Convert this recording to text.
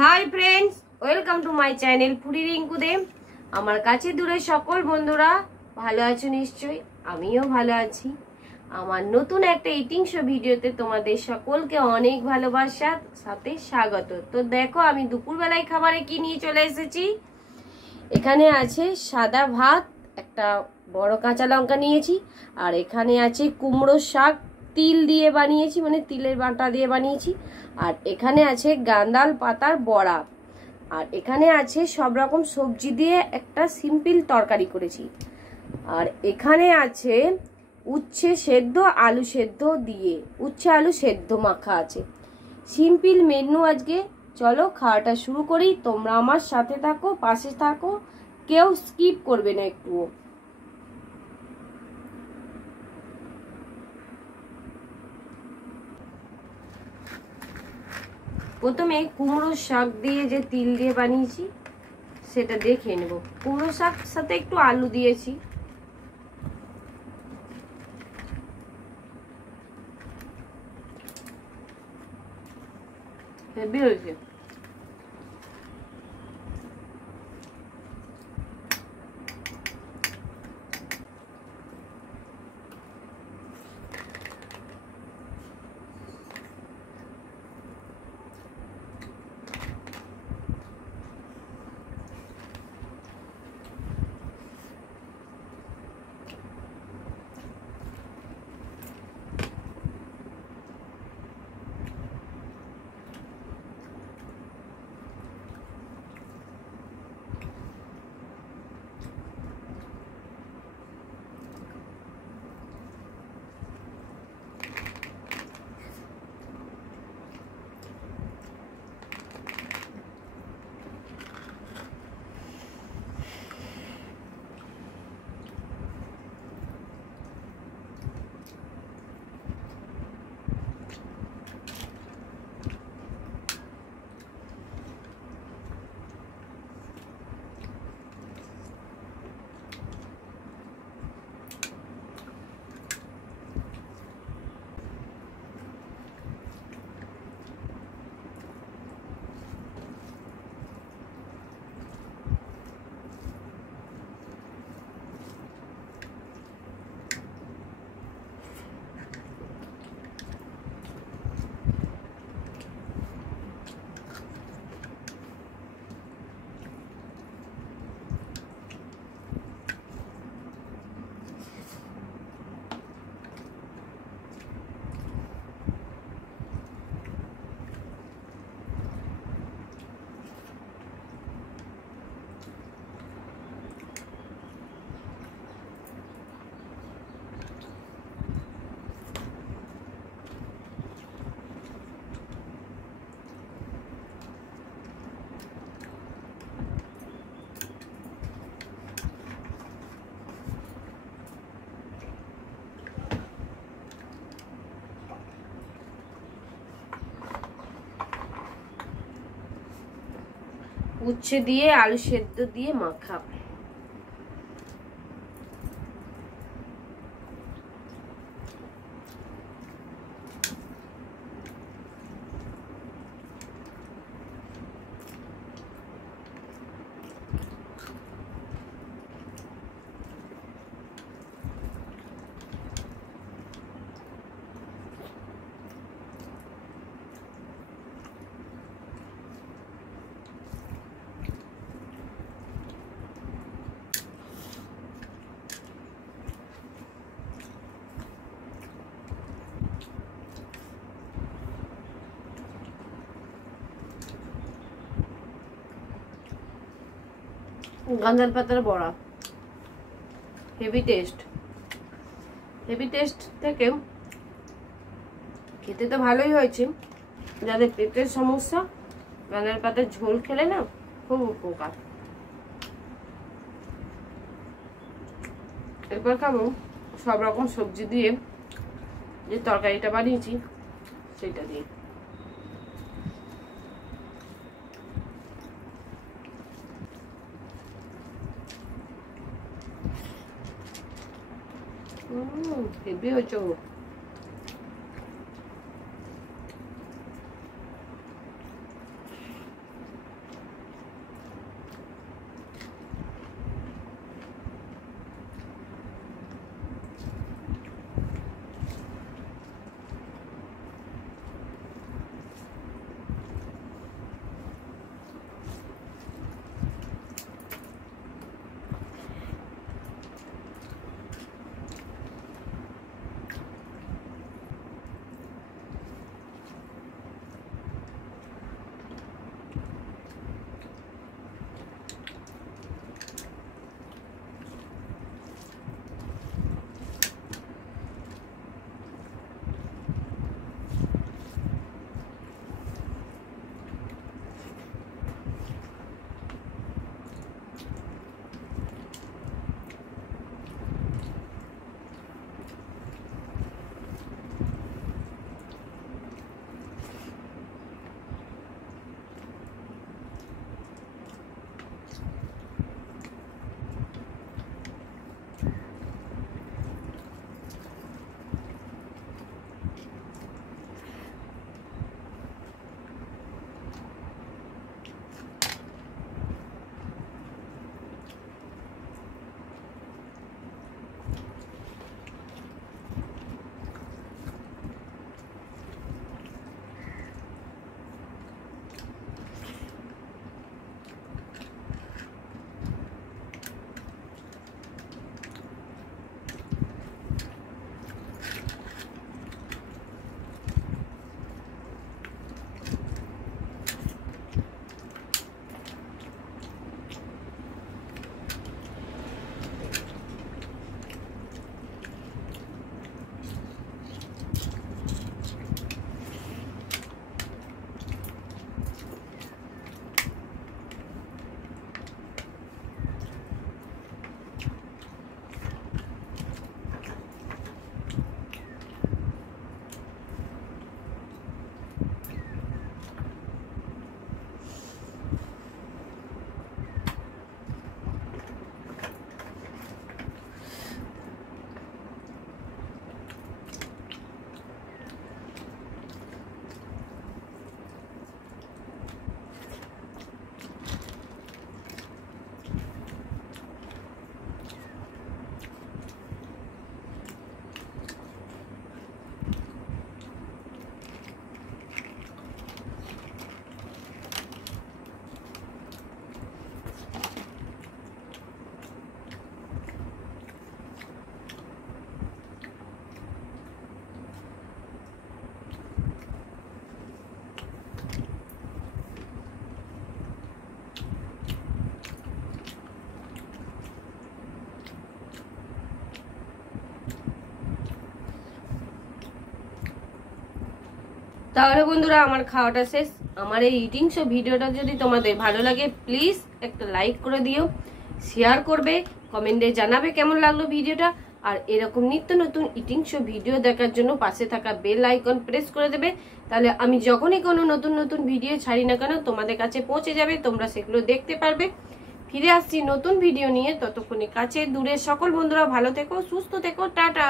High friends, welcome to my channel foodie Rinku Dey. আমার কাছে দূরে সকল বন্ধুরা ভালো আছো নিশ্চয়ই, আমিও ভালো আছি। আমার নতুন একটা ইটিং শো ভিডিওতে তোমাদের সকলকে অনেক ভালোবাসার সাথে স্বাগত। তো দেখো আমি দুপুরবেলায় খাবারে কি নিয়ে চলে এসেছি। এখানে আছে সাদা ভাত, একটা বড় কাঁচা লঙ্কা নিয়েছি, আর এখানে আছে কুমড়ো শাক তিল দিয়ে বানিয়েছি, মানে তিলের বাটা দিয়ে বানিয়েছি। আর এখানে আছে গাঁদাল পাতার বড়া, আর এখানে আছে সব রকম সবজি দিয়ে একটা সিম্পল তরকারি করেছি। আর এখানে আছে উচ্ছে সেদ্ধ, আলু সেদ্ধ দিয়ে উচ্ছে আলু সেদ্ধ মাখা আছে। সিম্পল মেনু আজকে। চলো খাওয়াটা শুরু করি। তোমরা আমার সাথে থাকো, পাশে থাকো, কেউ স্কিপ করবে না একটুও। প্রথমে কুমড়ো শাক দিয়ে যে তিল দিয়ে বানিয়েছি সেটা দেখে নেব। কুমড়ো শাক সাথে একটু আলু দিয়েছি। হেভি হয়েছে। উচ্ছে দিয়ে আলু সেদ্ধ দিয়ে মাখা। গাঁদাল পাতার বড়া হেভি টেস্ট। হেভি টেস্ট থেকেও খেতে তো ভালোই হয়েছে। যাদের পেটের সমস্যা গাঁদাল পাতার ঝোল খেলে না খুব উপকার। এরপর খাবো সব রকম সবজি দিয়ে যে তরকারিটা বানিয়েছি সেটা দিয়ে। হেভি হয়েছে। তাহলে বন্ধুরা আমার খাওয়াটা শেষ। আমার এই ইটিং শো ভিডিওটা যদি তোমাদের ভালো লাগে প্লিজ একটা লাইক করে দিও, শেয়ার করবে, কমেন্টে জানাবে কেমন লাগলো ভিডিওটা। আর এরকম নিত্য নতুন ইটিং শো ভিডিও দেখার জন্য পাশে থাকা বেল আইকন প্রেস করে দেবে, তাহলে আমি যখনই কোনো নতুন নতুন ভিডিও ছাড়ি না কেন তোমাদের কাছে পৌঁছে যাবে, তোমরা সেগুলো দেখতে পারবে। ফিরে আসছি নতুন ভিডিও নিয়ে, ততক্ষণে কাছে দূরে সকল বন্ধুরা ভালো থেকো, সুস্থ থেকো, টাটা।